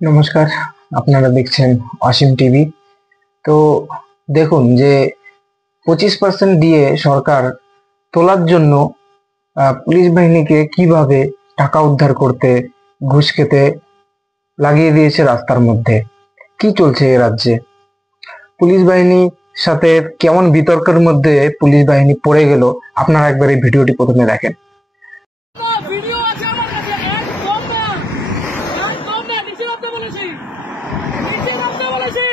নমস্কার, আপনারা দেখছেন অসীম টিভি। তো দেখুন যে 25% দিয়ে সরকার তোলার জন্য পুলিশ বাহিনীকে কিভাবে টাকা উদ্ধার করতে ঘুষ খেতে লাগিয়ে দিয়েছে রাস্তার মধ্যে। কি চলছে এ রাজ্যে? পুলিশ বাহিনীর সাথে কেমন বিতর্কের মধ্যে পুলিশ বাহিনী পড়ে গেল, আপনারা একবার এই ভিডিওটি প্রথমে দেখেন। ভিডিও আছে আমার কাছে, একদম না, একদম না, নিচে নামতে বলেছি, নিচে নামতে বলেছি,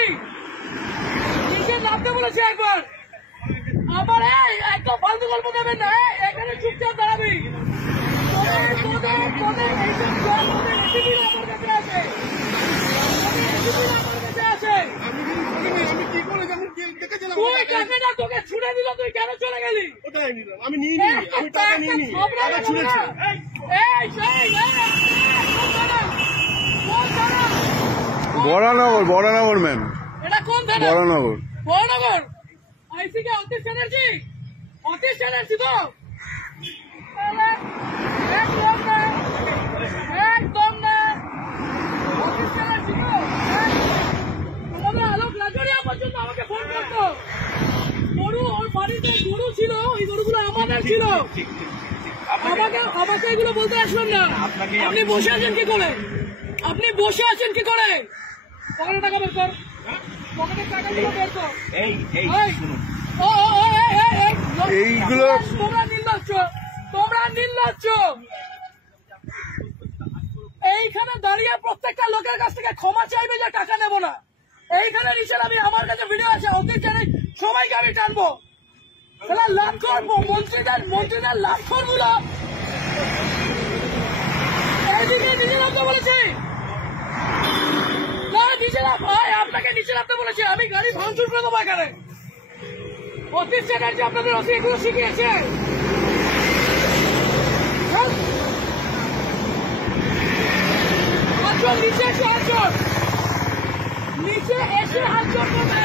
নিচে নামতে বলেছি একবার। আবার একদম ফালতু গল্প দেবেন না, এখানে চুপচাপ দাঁড়াবি। তোদের এইসব জল তোদের রেসিপি আমার কাছে আছে, আমার কাছে আছে। আমি কি করে যখন দেখেছিলাম তুই কাকে না তোকে ছুড়ে দিল, তুই কেন চলে গেলি? ওটাই নিলাম, আমি নিয়ে নিই, আমি টাকা নিয়ে নিই, টাকা ছুঁড়েছি। বরানগর ম্যাম, এটা কোন থানা? বরানগর। বরানগর আইসি কে অতীশ ব্যানার্জি? অতীশ ব্যানার্জি তো? একদম না, একদম না, অতীশ ব্যানার্জি তো? আমাদের আলোক লাজরিয়া পর্যন্ত আমাকে ফোন করতো। গরু ওর বাড়িতে গরু ছিল, ওই গরুগুলো আমাদের ছিল। আমাকে এগুলো বলতে আসবেন না। আপনি বসে আছেন কি করে? আপনি বসে আছেন কি করে? পকেটে টাকা বের কর, পকেটের টাকাগুলো বের কর। এইগুলো তোমরা নির্লজ্জ, তোমরা নির্লজ্জ। এইখানে দাঁড়িয়ে প্রত্যেকটা লোকের কাছ থেকে ক্ষমা চাইবে যে টাকা নেবো না। এইখানে নিচে আমি, আমার কাছে ভিডিও আছে, অতীত সবাইকে আমি টানবো। লাভ করবো মন্ত্রীদের লাভ করবো। এইদিকে নিচে নামতে বলেছি না, নিচে নাম ভাই, আপনাকে নিচে নামতে বলেছি। আমি গাড়ি ভাঙচুর করে দেবো এখানে। অতীশ চ্যাটার্জি আপনাদের অতি এগুলো শিখিয়েছে। নিচে এসে হাত জোর, নিচে এসে হাত জোর করবে,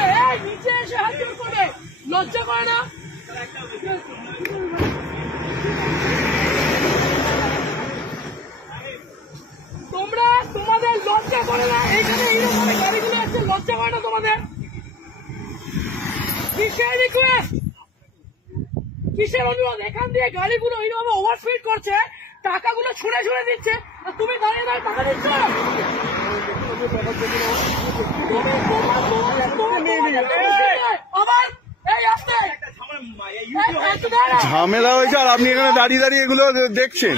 নিচে এসে হাত জোর করবে। লজ্জা করে না? তোমরা তোমাদের লজ্জা করে না? এইখানে এইরকম গাড়িগুলো আছে, লজ্জা করে না তোমাদের? কিসের রিকোয়েস্ট, কিসের অনুরোধ? এখান দিয়ে গাড়িগুলো এইরকম ওভারস্পিড করছে, টাকাগুলো ছুঁড়ে ছুঁড়ে দিচ্ছে, আর তুমি দাঁড়িয়ে দাঁড়িয়ে টাকা দিচ্ছ। আবার এই আসতে ঝামেলা হয়েছে আর আপনি এখানে দাঁড়িয়ে দাঁড়িয়ে এগুলো দেখছেন।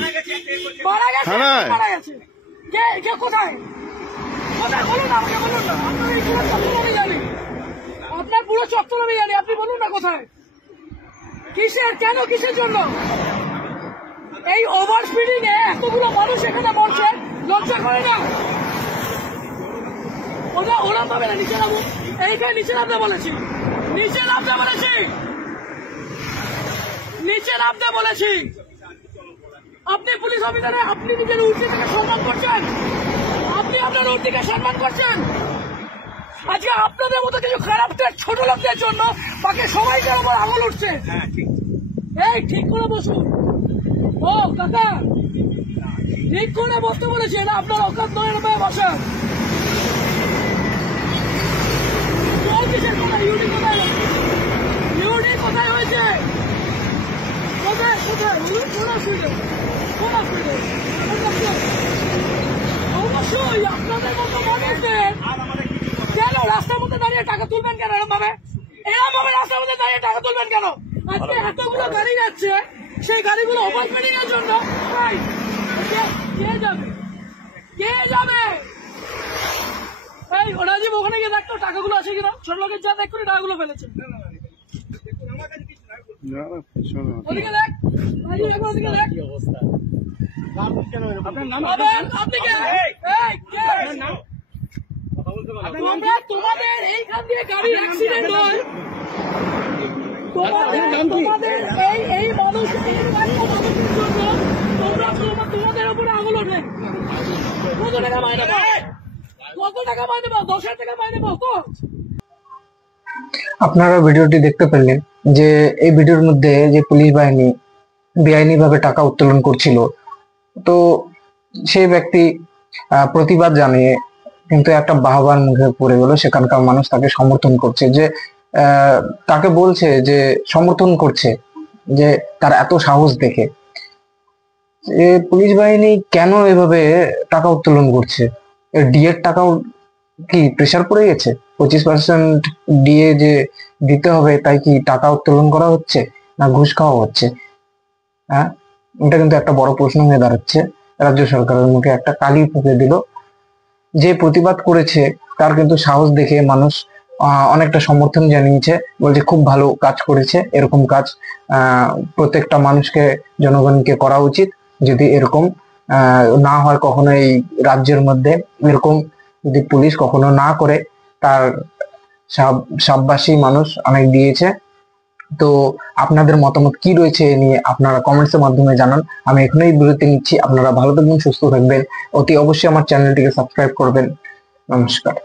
থানায় কে কোথায়? কোথায় বলুন না, আমাকে বলুন না। আপনার এই পুরো চত্বর আমি জানি, আপনার পুরো চত্বর আমি জানি। আপনি বলুন না কোথায়, কিসের, কেন, কিসের জন্য? এই ওভার স্পিডিং এ এতগুলো মানুষ এখানে মরছে, লজ্জা করে না? ওরা পাবে না। নিচে নামো, এইখানে নিচে নামতে বলেছি, নিচে নামতে বলেছি, নিচে নামতে বলেছি। আপনি পুলিশ অফিসারে, আপনি নিজের উর্দিকে সম্মান করছেন, আপনি আপনার উর্দিকে সম্মান করছেন। আজকে আপনাদের মতো কিছু খারাপ ছোট লোকদের জন্য বাকি সবাইকে আমার আঙুল উঠছে। এই ঠিক করে বসুন। ও কাকা, ঠিক করে বসতে বলেছি, এটা আপনার অকাত নয়, এরকম বসান। ইউডি কোথায়, ইউডি কোথায় হয়েছে? কোথায় কোথায়? কোন অসুবিধা, কোন অসুবিধা? অবশ্যই আপনাদের মতো মানুষদের কেন রাস্তার মধ্যে দাঁড়িয়ে টাকা তুলবেন কেন? এরকম ভাবে, এরকম ভাবে রাস্তার মধ্যে দাঁড়িয়ে টাকা তুলবেন কেন? আজকে এতগুলো গাড়ি যাচ্ছে, সেই গাড়িগুলো ওভারস্পিডিং এর জন্য কে যাবে, কে যাবে? এই রাজীব, ওখানে গিয়ে দেখতো টাকাগুলো আছে কিনা। ছোট লোকের যা দেখ করে টাকাগুলো ফেলেছে। ওদিকে দেখ, ওদিকে দেখ। আপনি কে? তোমাদের এইখান দিয়ে গাড়ি অ্যাক্সিডেন্ট হয়, তোমাদের এই মানুষ জন্য তোমাদের উপরে আঙুল ওঠে। কত টাকা মাইনে পাও? কত টাকা মাইনে পাও? 10,000 টাকা মাইনে পাও তো? আপনারা ভিডিওটি দেখতে পেলেন যে এই ভিডিওর মধ্যে যে পুলিশ বাহিনী বেআইনিভাবে টাকা উত্তোলন করছিল, তো সেই ব্যক্তি প্রতিবাদ জানিয়ে কিন্তু একটা বাহবার মুখে পড়ে গেল। সেখানকার মানুষ তাকে সমর্থন করছে, যে তাকে বলছে যে সমর্থন করছে যে তার এত সাহস দেখে। যে পুলিশ বাহিনী কেন এভাবে টাকা উত্তোলন করছে? ডিএর টাকাও কি প্রেসার পড়ে গেছে? 25% ডিএ যে দিতে হবে, তাই কি টাকা উত্তোলন করা হচ্ছে, না ঘুষ খাওয়া হচ্ছে? হ্যাঁ, এটা কিন্তু একটা বড় প্রশ্ন হয়ে দাঁড়াচ্ছে। রাজ্য সরকারের মুখে একটা কালি ফুঁকে দিল। যে প্রতিবাদ করেছে তার কিন্তু সাহস দেখে মানুষ অনেকটা সমর্থন জানিয়েছে, বলছে খুব ভালো কাজ করেছে। এরকম কাজ প্রত্যেকটা মানুষকে, জনগণকে করা উচিত। যদি এরকম না হয় কখনো এই রাজ্যের মধ্যে, এরকম যদি পুলিশ কখনো না করে, তার সাববাসী মানুষ অনেক দিয়েছে। তো আপনাদের মতামত কি রয়েছে এ নিয়ে আপনারা কমেন্টস এর মাধ্যমে জানান। আমি এখনই বিরতি নিচ্ছি। আপনারা ভালো থাকবেন, সুস্থ থাকবেন, অতি অবশ্যই আমার চ্যানেলটিকে সাবস্ক্রাইব করবেন। নমস্কার।